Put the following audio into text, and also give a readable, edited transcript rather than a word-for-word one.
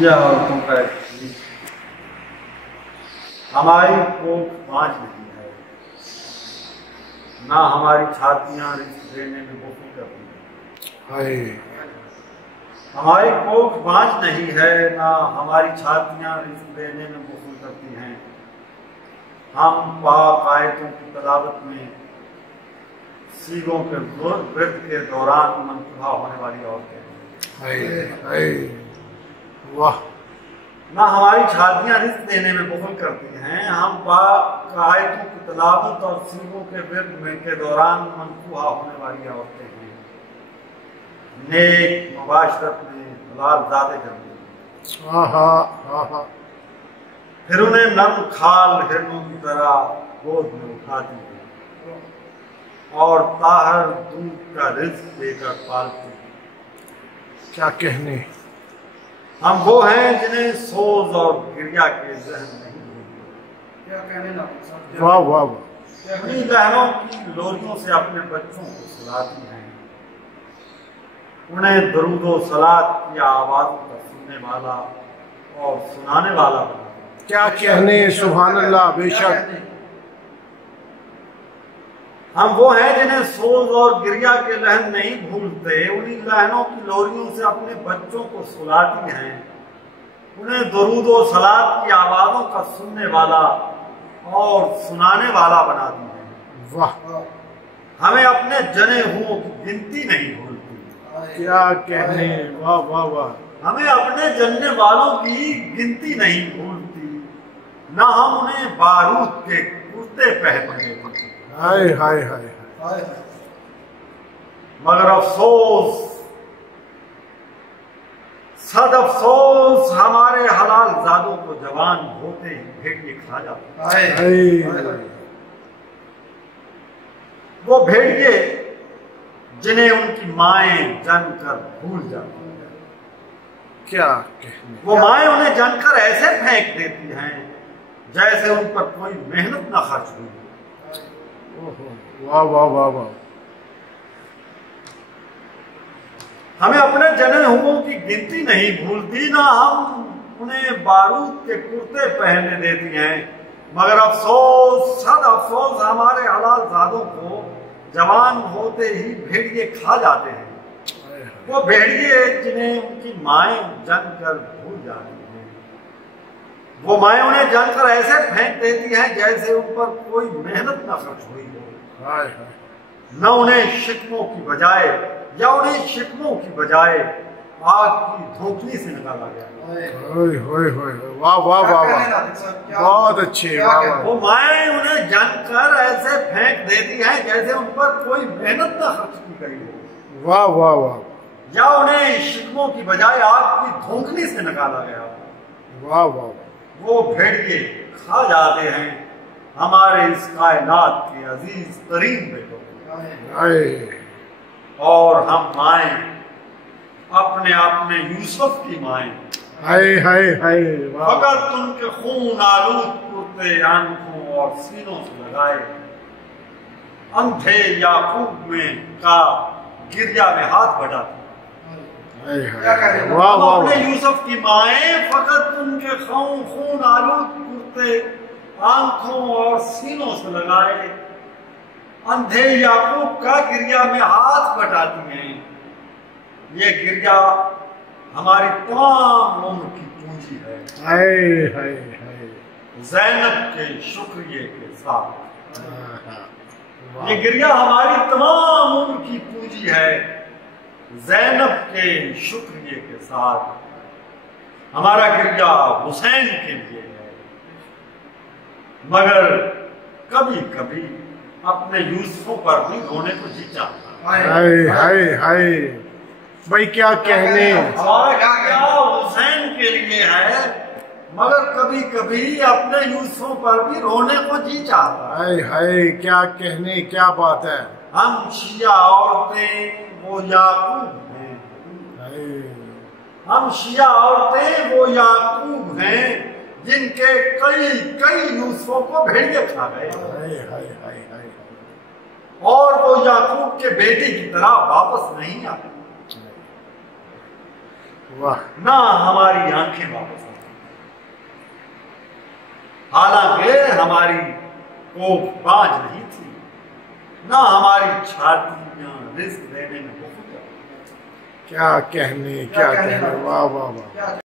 यह औरतों का एक गीत। हमारी कोख बाँझ नहीं है, ना हमारी छातियां रिश्त देने में बुकी करती हैं। हमारी कोख बाँझ नहीं है, ना हमारी छातियां रिश्त देने में बुकी करती हैं। हम पाक आयतों की तलावत में सीगों के व्रत के दौरान मनसूबा होने वाली औरतें हैं। वाह। ना हमारी छातियां रिश्त देने में बुखल करती हैं। हम पाक आयतों की तलावत और सीगों के व्रत में के दौरान मनसूबा होने वाली औरतें हैं। नेक मुबाशरत में हलाल ज़ादे करती हैं। फिर उन्हें नम खाल हिरणों की तरह गोद में उठाती है और ताहर दूध का रिज्क देकर पालती है। क्या कहने। हम वो हैं जिन्हें सोज और गिरिया के जहन नहीं होते। क्या कहने लगा। वाह वाह वाह। अपनी लहरों की लोरियों से अपने बच्चों को सुलाती हैं। उन्हें दरूद व सलात की आवाज़ों का सुनने वाला और सुनाने वाला बनाती है। क्या कहने। सुभान अल्लाह। बेशक हम वो हैं जिन्हें सोज और गिरिया के लहन नहीं भूलते। उन्हीं लहनों की लोरियों से अपने बच्चों को सुलाती हैं। उन्हें दरूद व सलात की आवाज़ों का सुनने वाला और सुनाने वाला बनाती हैं। वाह। हमें अपने जने हुओं की गिनती नहीं भूलती। क्या कहने। वाह वाह वाह। हमें अपने जनने वालों की गिनती नहीं भूलती। ना हम उन्हें बारूद के कुर्ते पहनने देते। हाय हाय हाय हाय। मगर अफसोस, सद अफसोस, हमारे हलाल जादों को जवान होते ही भेड़िए खा जाते हैं। वो भेड़िए जिन्हें उनकी माएं जनकर भूल जाती हैं। क्या कहने। वो माएं उन्हें जानकर ऐसे फेंक देती हैं जैसे उन पर कोई मेहनत न खर्च हुई। वाह वाह वाह वाह। हमें अपने जने हुओं की गिनती नहीं भूलती। ना हम उन्हें बारूद के कुर्ते पहनने देती हैं। मगर अफसोस, सद अफसोस, हमारे हलाल जादों को जवान होते ही भेड़िए खा जाते हैं। वो भेड़िए जिन्हें उनकी माएं जानकर भूल जाती हैं। वो माएं उन्हें जानकर ऐसे फेंक देती हैं जैसे उन पर कोई मेहनत न खर्च हुई हो। न उन्हें शिकमों की बजाय या उन्हें शिकमों की बजाय आग की धोखनी से निकाला गया। वाह वाह वाह वाह। बहुत अच्छे। वो माएं उन्हें जानकर ऐसे फेंक देती हैं जैसे उन पर कोई मेहनत न खर्च की गई हो। वाह वाह वाह। या उन्हें शिकमों की बजाय आग की धोखनी से निकाला गया। वाह वाह। वो भेड़िए खा जाते हैं हमारे इस कायनात के अजीज तरीन बेटों को। और हम माएं अपने आप में यूसुफ की माएं हाय हाय हाय। फकत उनके खून आलूद कुर्ते आंखों और सीनों से लगाए अंधे याकूब में का गिरिया में हाथ बढ़ाते। वाह वाह। अपने यूसुफ की माएं फकत उनके खून आलूद कुर्ते आंखों और सीनों से लगाए अंधे याकूब का गिरिया में हाथ बटाती हैं। ये गिरिया हमारी तमाम उम्र की पूंजी है। हाय हाय हाय। ज़ैनब के शुक्रिये के साथ ये गिरिया हमारी तमाम उम्र की पूंजी है। ज़ैनब के शुक्रिये के साथ हमारा गिरिया हुसैन के लिए है। मगर कभी कभी अपने यूसुफों पर भी रोने को जी चाहता है। हाय हाय हाय। भाई क्या कहने। हमारा गिरिया हुसैन के लिए है। मगर कभी कभी अपने यूसुफों पर भी रोने को जी चाहता है। हाय हाय। क्या कहने। क्या बात है। हम शिया औरतें वो याकूब हैं। हम शिया औरतें वो याकूब हैं जिनके कई कई यूसुफों को भेड़िए खा गए। और वो याकूब के बेटे की तरह वापस नहीं आते। वाह। ना हमारी आंखें हालांकि हमारी कोख बाज नहीं थी, ना हमारी छातियां रिस्क देने में बहुत क्या कहने, वाह वाह वाह।